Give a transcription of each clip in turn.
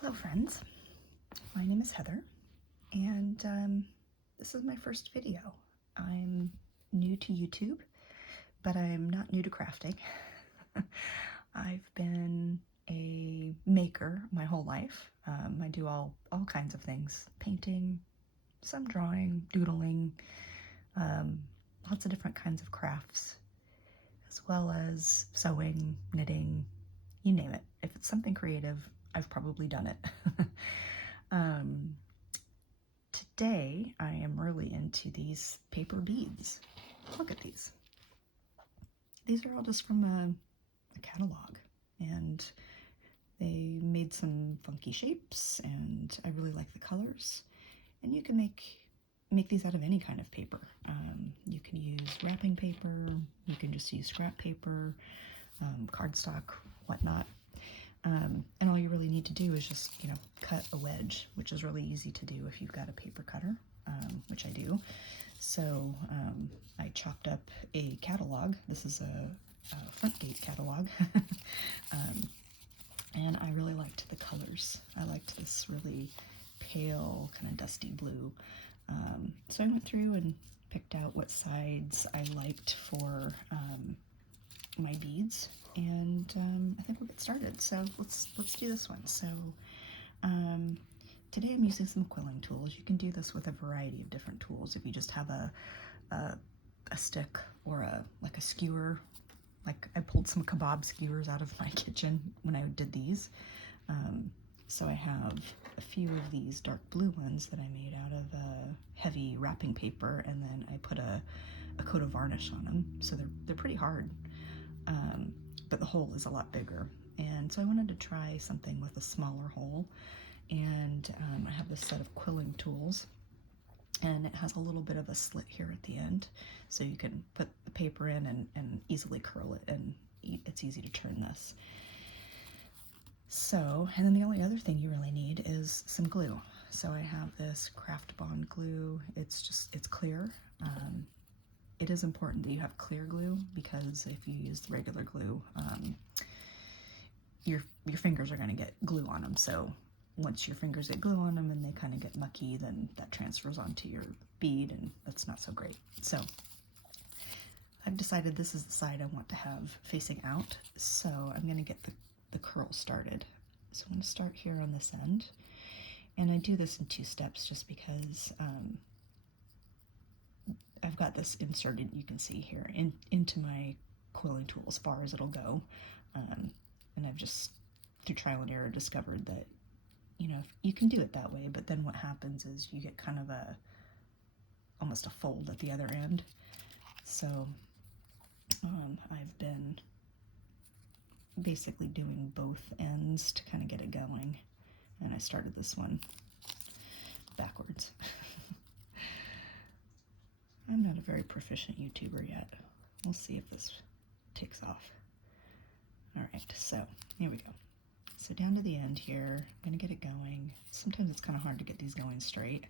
Hello friends, my name is Heather and this is my first video. I'm new to YouTube, but I'm not new to crafting. I've been a maker my whole life. I do all kinds of things, painting, some drawing, doodling, lots of different kinds of crafts, as well as sewing, knitting, you name it. If it's something creative, I've probably done it. um, Today I am really into these paper beads. Look at these. These are all just from a catalog, and they made some funky shapes, and I really like the colors. And you can make these out of any kind of paper. You can use wrapping paper, you can just use scrap paper, cardstock, whatnot. And all you really need to do is just, cut a wedge, which is really easy to do if you've got a paper cutter, which I do. So I chopped up a catalog. This is a Frontgate catalog. And I really liked the colors. I liked this really pale, kind of dusty blue. So I went through and picked out what sides I liked for my beads, and I think we'll get started. So let's do this one. So today I'm using some quilling tools. You can do this with a variety of different tools. If you just have a stick or like a skewer, like I pulled some kebab skewers out of my kitchen when I did these. So I have a few of these dark blue ones that I made out of heavy wrapping paper, and then I put a coat of varnish on them. So they're pretty hard. But the hole is a lot bigger. And so I wanted to try something with a smaller hole. And I have this set of quilling tools, and it has a little bit of a slit here at the end. So you can put the paper in and easily curl it, and it's easy to turn this. So, and then the only other thing you really need is some glue. So I have this Craft Bond glue. It's clear. It is important that you have clear glue, because if you use the regular glue, your fingers are going to get glue on them. So once your fingers get glue on them and they kind of get mucky, then that transfers onto your bead, and that's not so great. So I've decided this is the side I want to have facing out. So I'm going to get the curl started. So I'm going to start here on this end, and I do this in 2 steps just because I've got this inserted, you can see here, into my quilling tool as far as it'll go. And I've just, through trial and error, discovered that, you can do it that way, but then what happens is you get kind of almost a fold at the other end. So I've been basically doing both ends to kind of get it going. And I started this one backwards. I'm not a very proficient YouTuber yet. We'll see if this takes off. All right, so here we go. So down to the end here, I'm gonna get it going. Sometimes it's kind of hard to get these going straight,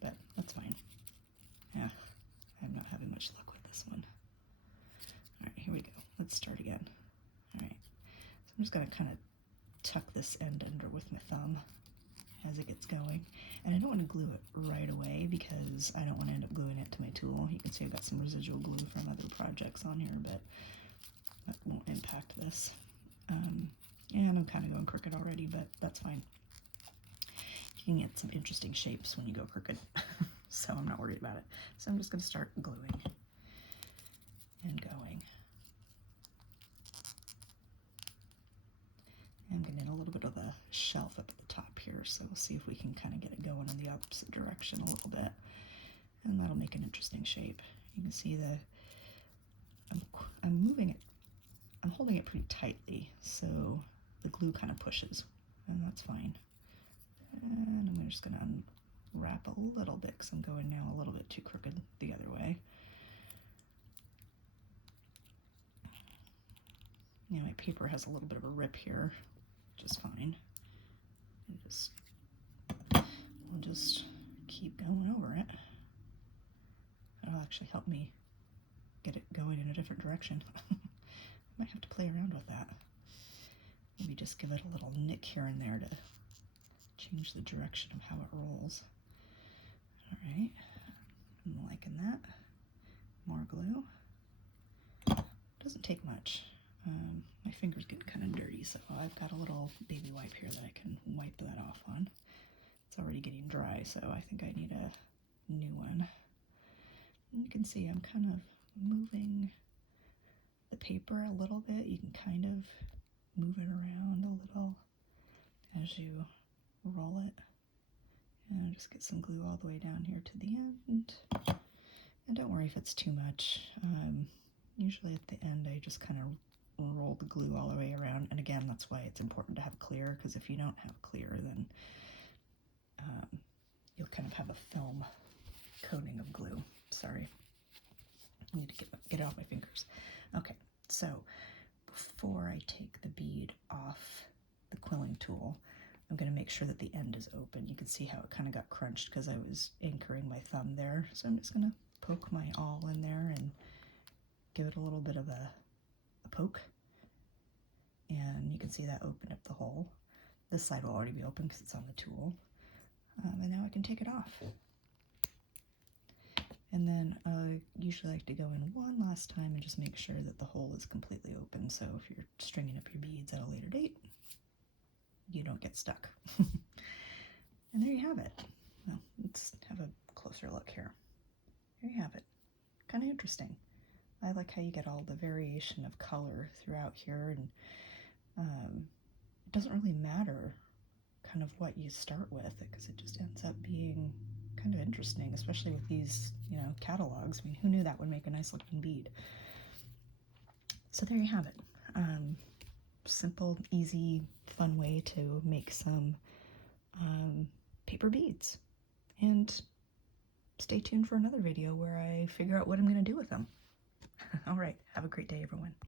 but that's fine. Yeah, I'm not having much luck with this one. All right, here we go. Let's start again. All right, so I'm just gonna kind of tuck this end under with my thumb as it gets going. And I don't want to glue it right away because I don't want to end up gluing it to my tool. You can see I've got some residual glue from other projects on here, but that won't impact this. And I'm kind of going crooked already, but that's fine. You can get some interesting shapes when you go crooked, so I'm not worried about it. So I'm just going to start gluing and going. I'm getting a little bit of a shelf up at the top here, so we'll see if we can kind of get it going in the opposite direction a little bit, and that'll make an interesting shape. You can see I'm moving it, I'm holding it pretty tightly, so the glue kind of pushes, and that's fine. And I'm just going to unwrap a little bit because I'm going now a little bit too crooked the other way. My paper has a little bit of a rip here, which is fine. We'll just keep going over it. That'll actually help me get it going in a different direction. I might have to play around with that. Maybe just give it a little nick here and there to change the direction of how it rolls. All right, I'm liking that. More glue. Doesn't take much. My finger's getting kind of dirty, so I've got a little baby wipe here that I can wipe that off on. It's already getting dry, so I think I need a new one. And you can see I'm kind of moving the paper a little bit. You can kind of move it around a little as you roll it. And just get some glue all the way down here to the end. And don't worry if it's too much. Usually at the end I just kind of roll the glue all the way around. And again, that's why it's important to have clear, because if you don't have clear, then you'll kind of have a film coating of glue. Sorry. I need to get it off my fingers. Okay, so before I take the bead off the quilling tool, I'm going to make sure that the end is open. You can see how it kind of got crunched because I was anchoring my thumb there. So I'm just going to poke my awl in there and give it a little bit of a poke. And you can see that opened up the hole. This side will already be open because it's on the tool. And now I can take it off. And then I usually like to go in one last time and just make sure that the hole is completely open. So if you're stringing up your beads at a later date, you don't get stuck. And there you have it. Well, let's have a closer look here. There you have it. Kind of interesting. I like how you get all the variation of color throughout here, and it doesn't really matter kind of what you start with, because it just ends up being kind of interesting, especially with these, you know, catalogs. I mean, who knew that would make a nice looking bead? So there you have it. Simple, easy, fun way to make some paper beads. And stay tuned for another video where I figure out what I'm going to do with them. All right, have a great day, everyone.